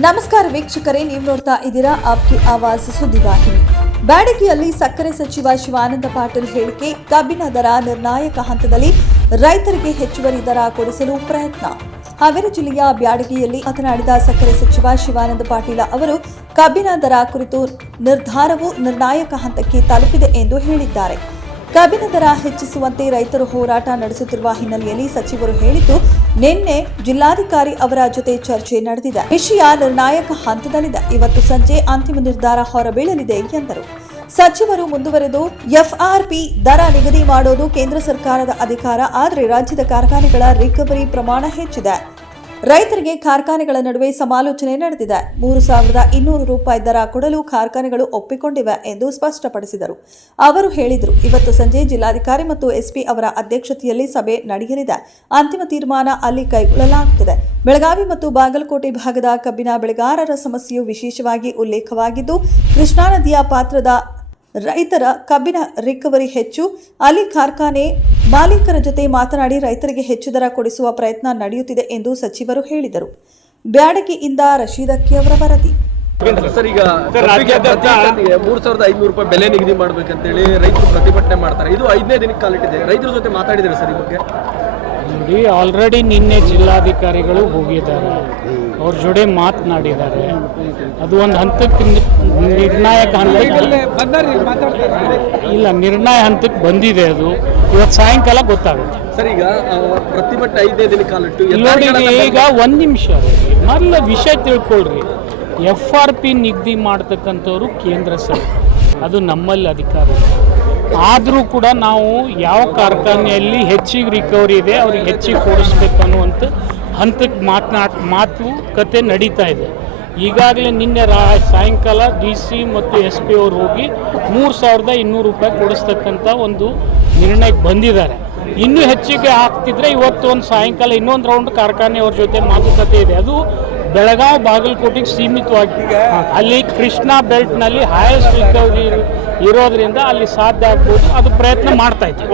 ನಮಸ್ಕಾರ ವೀಕ್ಷಕರೇ, ನೀವು ನೋಡ್ತಾ ಇದ್ದೀರಾ ಆಪ್ಕಿ ಆವಾಜ್ ಸುದ್ದಿವಾಹಿನಿ. ಬ್ಯಾಡಗಿಯಲ್ಲಿ ಸಕ್ಕರೆ ಸಚಿವ ಶಿವಾನಂದ ಪಾಟೀಲ್ ಹೇಳಿಕೆ, ಕಬ್ಬಿನ ದರ ನಿರ್ಣಾಯಕ ಹಂತದಲ್ಲಿ ರೈತರಿಗೆ ಹೆಚ್ಚುವರಿ ದರ ಕೊಡಿಸಲು ಪ್ರಯತ್ನ. ಹಾವೇರಿ ಜಿಲ್ಲೆಯ ಬ್ಯಾಡಗಿಯಲ್ಲಿ ಮಾತನಾಡಿದ ಸಕ್ಕರೆ ಸಚಿವ ಶಿವಾನಂದ ಪಾಟೀಲ ಅವರು, ಕಬ್ಬಿನ ದರ ಕುರಿತು ನಿರ್ಧಾರವು ನಿರ್ಣಾಯಕ ಹಂತಕ್ಕೆ ತಲುಪಿದೆ ಎಂದು ಹೇಳಿದ್ದಾರೆ. ಕಬ್ಬಿನ ದರ ಹೆಚ್ಚಿಸುವಂತೆ ರೈತರು ಹೋರಾಟ ನಡೆಸುತ್ತಿರುವ ಹಿನ್ನೆಲೆಯಲ್ಲಿ ಸಚಿವರು ಹೇಳಿದ್ದು ನಿನ್ನೆ ಜಿಲ್ಲಾಧಿಕಾರಿ ಅವರ ಜೊತೆ ಚರ್ಚೆ ನಡೆದಿದೆ. ವಿಷಯ ನಿರ್ಣಾಯಕ ಹಂತದಲ್ಲಿದೆ. ಇವತ್ತು ಸಂಜೆ ಅಂತಿಮ ನಿರ್ಧಾರ ಹೊರಬೀಳಲಿದೆ ಎಂದರು. ಸಚಿವರು ಮುಂದುವರೆದು ಎಫ್ಆರ್ಪಿ ದರ ನಿಗದಿ ಮಾಡೋದು ಕೇಂದ್ರ ಸರ್ಕಾರದ ಅಧಿಕಾರ, ಆದರೆ ರಾಜ್ಯದ ಕಾರ್ಖಾನೆಗಳ ರಿಕವರಿ ಪ್ರಮಾಣ ಹೆಚ್ಚಿದೆ. ರೈತರಿಗೆ ಕಾರ್ಖಾನೆಗಳ ನಡುವೆ ಸಮಾಲೋಚನೆ ನಡೆದಿದೆ. ಮೂರು ಸಾವಿರದ ಇನ್ನೂರು ರೂಪಾಯಿ ದರ ಕೊಡಲು ಕಾರ್ಖಾನೆಗಳು ಒಪ್ಪಿಕೊಂಡಿವೆ ಎಂದು ಸ್ಪಷ್ಟಪಡಿಸಿದರು. ಅವರು ಹೇಳಿದರು, ಇವತ್ತು ಸಂಜೆ ಜಿಲ್ಲಾಧಿಕಾರಿ ಮತ್ತು ಎಸ್ಪಿ ಅವರ ಅಧ್ಯಕ್ಷತೆಯಲ್ಲಿ ಸಭೆ ನಡೆಯಲಿದೆ. ಅಂತಿಮ ತೀರ್ಮಾನ ಅಲ್ಲಿ ಕೈಗೊಳ್ಳಲಾಗುತ್ತದೆ. ಬೆಳಗಾವಿ ಮತ್ತು ಬಾಗಲಕೋಟೆ ಭಾಗದ ಕಬ್ಬಿನ ಬೆಳೆಗಾರರ ಸಮಸ್ಯೆಯು ವಿಶೇಷವಾಗಿ ಉಲ್ಲೇಖವಾಗಿದ್ದು, ಕೃಷ್ಣಾ ನದಿಯ ಪಾತ್ರದ ರೈತರ ಕಬ್ಬಿನ ರಿಕವರಿ ಹೆಚ್ಚು. ಅಲಿ ಕಾರ್ಖಾನೆ ಮಾಲೀಕರ ಜೊತೆ ಮಾತನಾಡಿ ರೈತರಿಗೆ ಹೆಚ್ಚು ದರ ಕೊಡಿಸುವ ಪ್ರಯತ್ನ ನಡೆಯುತ್ತಿದೆ ಎಂದು ಸಚಿವರು ಹೇಳಿದರು. ಬ್ಯಾಡಗಿಯಿಂದ ರಶೀದಕ್ಕಿ ಅವರ ವರದಿ. ಸರ್ ಈಗ ಕಬ್ಬಿಗೆ ಪ್ರತಿ ಟನ್ನಿಗೆ ಮೂರ್ ಸಾವಿರದ ಐದ್ನೂರು ರೂಪಾಯಿ ಬೆಲೆ ನಿಗದಿ ಮಾಡ್ಬೇಕಂತೇಳಿ ರೈತರು ಪ್ರತಿಭಟನೆ ಮಾಡ್ತಾರೆ. ಇದು ಐದನೇ ದಿನಕ್ಕೆ ಕಾಲಿಟ್ಟಿದೆ. ರೈತರ ಜೊತೆ ಮಾತಾಡಿದ್ರೆ ಸರ್ ಈ ಬಗ್ಗೆ? ನೋಡಿ ಆಲ್ರೆಡಿ ನಿನ್ನೆ ಜಿಲ್ಲಾಧಿಕಾರಿಗಳು ಹೋಗಿದ್ದಾರೆ. ಅವ್ರ ಜೊತೆ ಮಾತನಾಡಿದ್ದಾರೆ. ಅದು ಒಂದು ಹಂತಕ್ಕೆ ನಿರ್ಣಾಯಕ ಹಂತ ಇಲ್ಲ ನಿರ್ಣಯ ಹಂತಕ್ಕೆ ಬಂದಿದೆ ಅದು. ಇವತ್ತು ಸಾಯಂಕಾಲ ಗೊತ್ತಾಗುತ್ತೆ. ಸರ್ ಈಗ ಒಂದ್ ಪ್ರತಿಭಟನೆ ನೋಡಿ ಈಗ ಒಂದು ನಿಮಿಷ ಮೊದಲ ವಿಷಯ ತಿಳ್ಕೊಳ್ರಿ. ಎಫ್ ಆರ್ ಪಿ ನಿಗದಿ ಮಾಡ್ತಕ್ಕಂಥವ್ರು ಕೇಂದ್ರ ಸರ್ಕಾರ. ಅದು ನಮ್ಮಲ್ಲಿ ಅಧಿಕಾರ. ಆದರೂ ಕೂಡ ನಾವು ಯಾವ ಕಾರ್ಖಾನೆಯಲ್ಲಿ ಹೆಚ್ಚಿಗೆ ರಿಕವರಿ ಇದೆ, ಅವ್ರಿಗೆ ಹೆಚ್ಚಿಗೆ ಕೊಡಿಸ್ಬೇಕು ಅನ್ನುವಂಥ ಹಂತಕ್ಕೆ ಮಾತನಾಡ್ ಮಾತುಕತೆ ನಡೀತಾ ಇದೆ. ಈಗಾಗಲೇ ನಿನ್ನೆ ರಾ, ಸಾಯಂಕಾಲ ಡಿ ಸಿ ಮತ್ತು ಎಸ್ ಪಿ ಅವರು ಹೋಗಿ ಮೂರು ಸಾವಿರದ ಇನ್ನೂರು ರೂಪಾಯಿ ಕೊಡಿಸ್ತಕ್ಕಂಥ ಒಂದು ನಿರ್ಣಯಕ್ಕೆ ಬಂದಿದ್ದಾರೆ. ಇನ್ನೂ ಹೆಚ್ಚಿಗೆ ಆಗ್ತಿದ್ರೆ ಇವತ್ತು ಒಂದು ಸಾಯಂಕಾಲ ಇನ್ನೊಂದು ರೌಂಡ್ ಕಾರ್ಖಾನೆಯವ್ರ ಜೊತೆ ಮಾತುಕತೆ ಇದೆ. ಅದು ಬೆಳಗಾವಿ ಬಾಗಲಕೋಟೆಗೆ ಸೀಮಿತವಾಗಿ. ಅಲ್ಲಿ ಕೃಷ್ಣಾ ಬೆಲ್ಟ್ನಲ್ಲಿ ಹೈಯೆಸ್ಟ್ ರಿಕವರಿ ಇರೋದ್ರಿಂದ ಅಲ್ಲಿ ಸಾಧ್ಯ ಆಗ್ಬೋದು. ಅದು ಪ್ರಯತ್ನ ಮಾಡ್ತಾ ಇದ್ದೀವಿ.